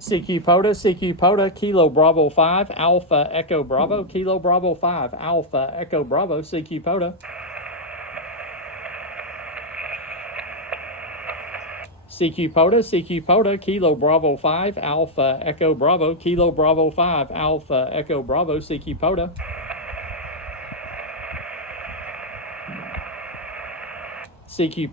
CQ POTA, Kilo Bravo 5, Alpha Echo Bravo, Kilo Bravo 5, Alpha Echo Bravo, CQ POTA. CQ POTA, Kilo Bravo 5, Alpha Echo Bravo, Kilo Bravo 5, Alpha Echo Bravo, CQ POTA. CQ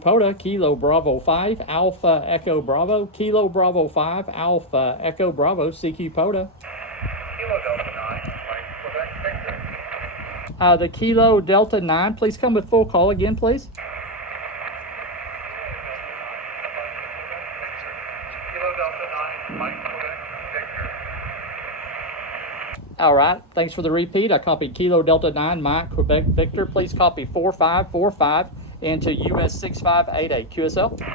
POTA, Kilo Bravo 5, Alpha Echo Bravo, Kilo Bravo 5, Alpha Echo Bravo, CQ POTA. Kilo Delta 9, Mike, Quebec Victor. The Kilo Delta 9, please come with full call again, please. Kilo Delta 9, Mike, Quebec Victor. All right, thanks for the repeat. I copied Kilo Delta 9, Mike, Quebec Victor. Please copy 4545 into US-6588. QSL? I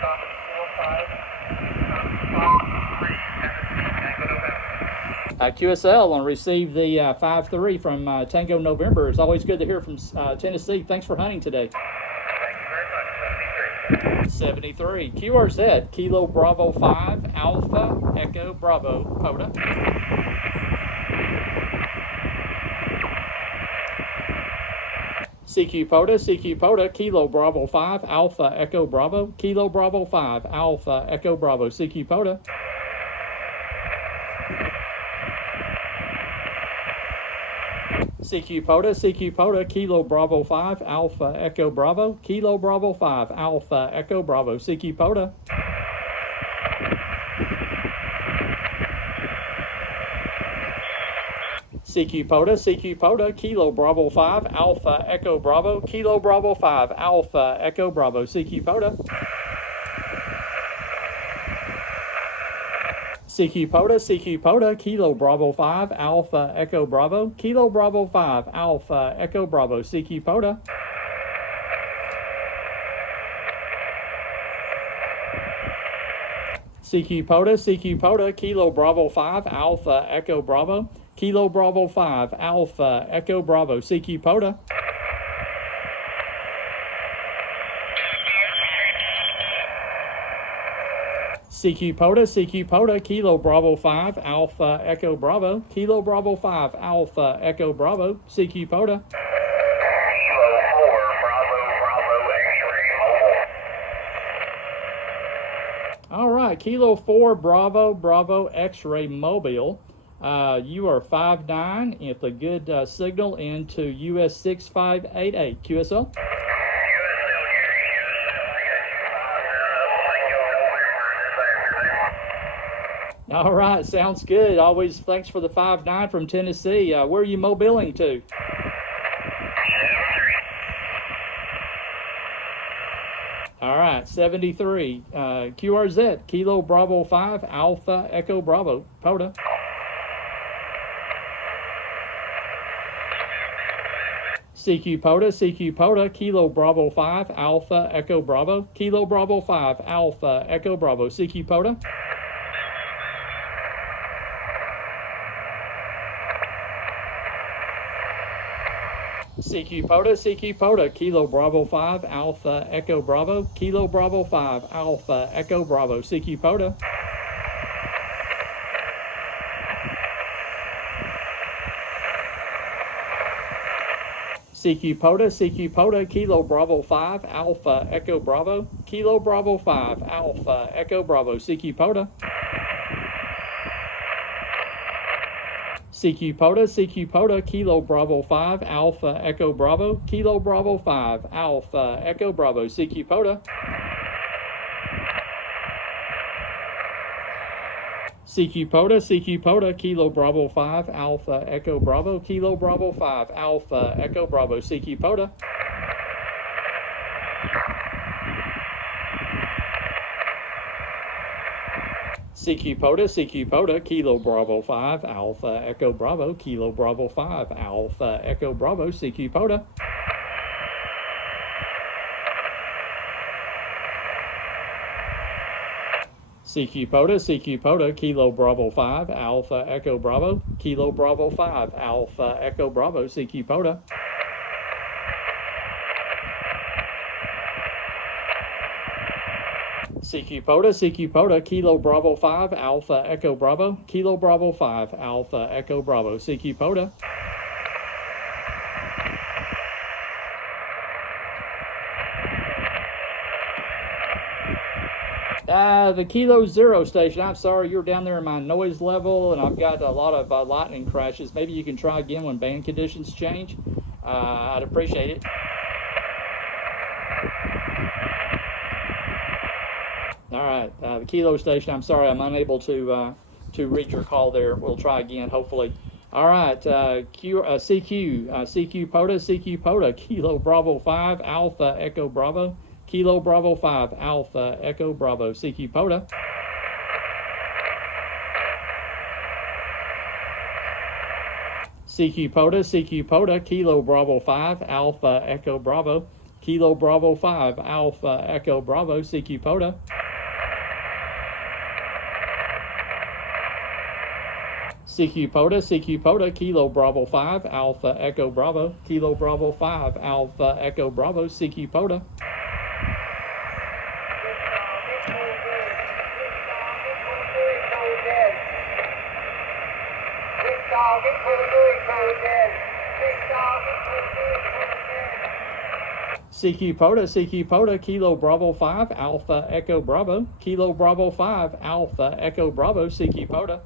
copy 4553 Tango November. QSL on receive the 5-3 from Tango November. It's always good to hear from Tennessee. Thanks for hunting today. Thank you very much. 73. 73. QRZ, Kilo Bravo 5, Alpha Echo Bravo, POTA. CQ POTA, Kilo Bravo 5, Alpha Echo Bravo, Kilo Bravo 5, Alpha Echo Bravo, CQ POTA. CQ POTA, Kilo Bravo 5, Alpha Echo Bravo, Kilo Bravo 5, Alpha Echo Bravo, CQ POTA. CQ POTA, Kilo Bravo 5, Alpha Echo Bravo, Kilo Bravo 5, Alpha Echo Bravo, CQ POTA. CQ POTA, Kilo Bravo 5, Alpha Echo Bravo, Kilo Bravo 5, Alpha Echo Bravo, CQ POTA. CQ POTA, Kilo Bravo 5, Alpha Echo Bravo, Kilo Bravo 5, Alpha Echo Bravo, CQ POTA. CQ POTA, Kilo Bravo 5, Alpha Echo Bravo, Kilo Bravo 5, Alpha Echo Bravo, CQ POTA. Kilo 4, Bravo X-ray mobile. All right, Kilo 4, Bravo X-ray mobile. You are 5'9", with a good signal into US-6588. QSL? All right, sounds good. Always thanks for the 5'9" from Tennessee. Where are you mobiling to? All right, 73. QRZ, Kilo Bravo 5, Alpha Echo Bravo, POTA. CQ POTA, Kilo Bravo 5, Alpha Echo Bravo, Kilo Bravo 5, Alpha Echo Bravo, CQ POTA. CQ POTA, Kilo Bravo 5, Alpha Echo Bravo, Kilo Bravo 5, Alpha Echo Bravo, CQ POTA. CQ POTA, Kilo Bravo 5, Alpha Echo Bravo, Kilo Bravo 5, Alpha Echo Bravo, CQ POTA. CQ POTA, Kilo Bravo 5, Alpha Echo Bravo, Kilo Bravo 5, Alpha Echo Bravo, CQ POTA. CQ POTA, Kilo Bravo 5, Alpha Echo Bravo, Kilo Bravo 5, Alpha Echo Bravo, CQ POTA. CQ POTA, Kilo Bravo 5, Alpha Echo Bravo, Kilo Bravo 5, Alpha Echo Bravo, CQ POTA. CQ POTA, Kilo Bravo 5, Alpha Echo Bravo, Kilo Bravo 5, Alpha Echo Bravo, CQ POTA. CQ POTA, Kilo Bravo 5, Alpha Echo Bravo, Kilo Bravo 5, Alpha Echo Bravo, CQ POTA. The Kilo Zero station, I'm sorry, you're down there in my noise level, and I've got a lot of lightning crashes. Maybe you can try again when band conditions change. I'd appreciate it. All right, the Kilo station, I'm sorry, I'm unable to read your call there. We'll try again, hopefully. All right, CQ POTA, Kilo Bravo 5, Alpha Echo Bravo, Kilo Bravo 5, Alpha Echo Bravo, CQ POTA. CQ POTA, Kilo Bravo 5, Alpha Echo Bravo, Kilo Bravo 5, Alpha Echo Bravo, CQ POTA. CQ POTA, Kilo Bravo 5, Alpha Echo Bravo, Kilo Bravo 5, Alpha Echo Bravo, CQ POTA. CQ POTA, Kilo Bravo 5, Alpha Echo Bravo, Kilo Bravo 5, Alpha Echo Bravo, CQ POTA.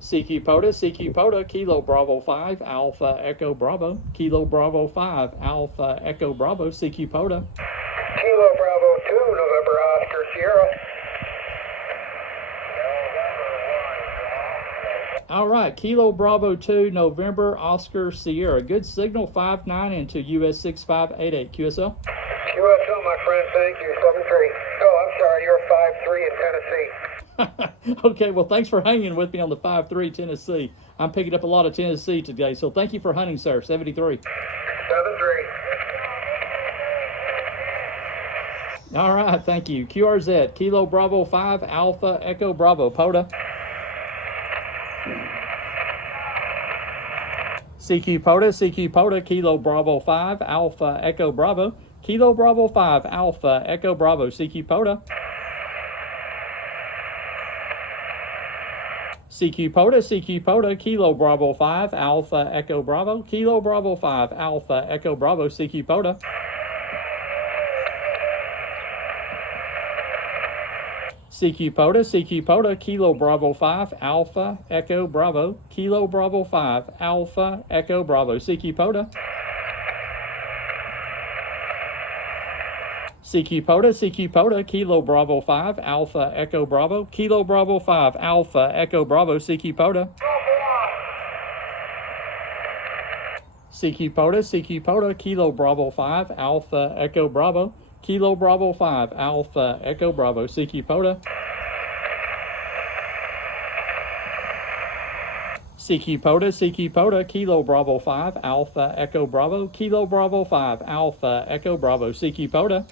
CQ POTA, Kilo Bravo 5, Alpha Echo Bravo, Kilo Bravo 5, Alpha Echo Bravo, CQ POTA. Kilo Bravo 2, November Oscar Sierra. All right, Kilo Bravo 2, November Oscar Sierra. Good signal, 5-9 into US-6588. QSL? QSL, my friend, thank you. 7-3. Oh, I'm sorry, you're 5-3 in Tennessee. Okay, well, thanks for hanging with me on the 5-3 Tennessee. I'm picking up a lot of Tennessee today, so thank you for hunting, sir. 73. 7-3. All right, thank you. QRZ, Kilo Bravo 5, Alpha Echo Bravo, POTA. CQ POTA, Kilo Bravo 5, Alpha Echo Bravo, Kilo Bravo 5, Alpha Echo Bravo, CQ POTA. CQ POTA, Kilo Bravo 5, Alpha Echo Bravo, Kilo Bravo 5, Alpha Echo Bravo, CQ POTA. CQ POTA, Kilo Bravo 5, Alpha Echo Bravo, Kilo Bravo 5, Alpha Echo Bravo, CQ POTA. CQ POTA, Kilo Bravo 5, Alpha Echo Bravo, Kilo Bravo 5, Alpha Echo Bravo, CQ POTA. CQ POTA, Kilo Bravo 5, Alpha Echo Bravo, Kilo Bravo 5, Alpha Echo Bravo, CQ POTA. CQ POTA, Kilo Bravo 5, Alpha Echo Bravo, Kilo Bravo 5, Alpha Echo Bravo, CQ POTA.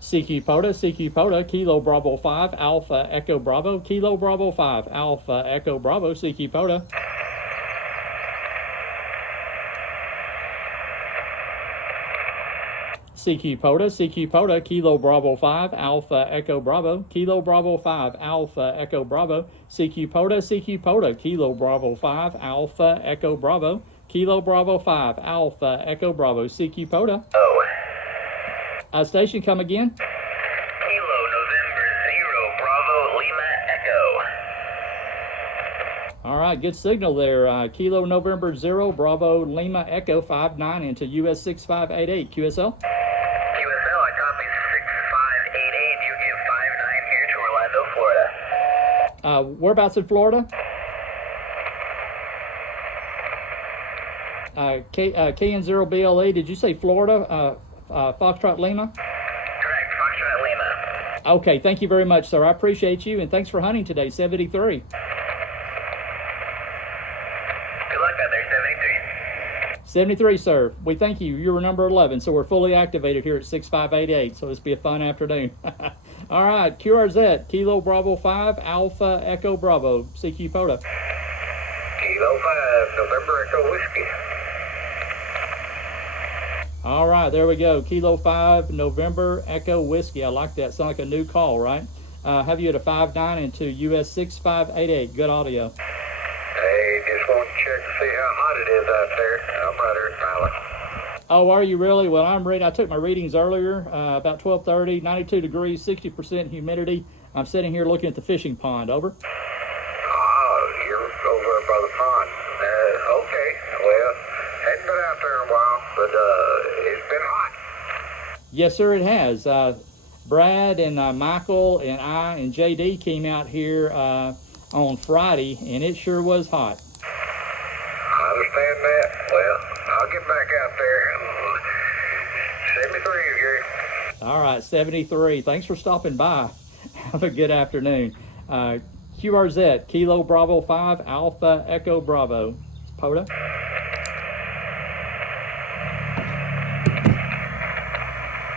CQ POTA, Kilo Bravo 5, Alpha Echo Bravo, Kilo Bravo 5, Alpha Echo Bravo, CQ POTA. CQ POTA, Kilo Bravo 5, Alpha Echo Bravo, Kilo Bravo 5, Alpha Echo Bravo, CQ POTA, Kilo Bravo 5, Alpha Echo Bravo, Kilo Bravo 5, Alpha Echo Bravo, CQ POTA. Station, come again. Kilo November 0, Bravo Lima Echo. All right, good signal there. Kilo November 0, Bravo Lima Echo, 5-9 into US-6588. QSL? QSL, I copy 6588. You give 5-9 here to Orlando, Florida. Whereabouts in Florida? KN0BLE, did you say Florida? Foxtrot Lima? Correct, Foxtrot Lima. Okay, thank you very much, sir. I appreciate you, and thanks for hunting today, 73. Good luck out there, 73. 73, sir. We thank you. You were number 11, so we're fully activated here at 6588, so this will be a fun afternoon. All right, QRZ, Kilo Bravo 5, Alpha Echo Bravo, CQ POTA. Kilo 5, November Echo Whiskey. All right, there we go. Kilo 5 November Echo Whiskey. I like that. Sound like a new call, right? Have you at a 5-9 into US-6588. Good audio. Hey, just want to check to see how hot it is out there. I'm right here in Tyler. Oh, are you really? Well, I'm reading. I took my readings earlier, about 12:30, 92 degrees, 60% humidity. I'm sitting here looking at the fishing pond. Over. Oh, you're over by the pond. Okay, well, hadn't been out there in a while, but it's been hot. Yes, sir, it has. Brad and Michael and I and JD came out here on Friday, and it sure was hot. I understand that. Well, I'll get back out there and 73, Gary. All right, 73. Thanks for stopping by. Have a good afternoon. QRZ, Kilo Bravo 5, Alpha Echo Bravo. POTA.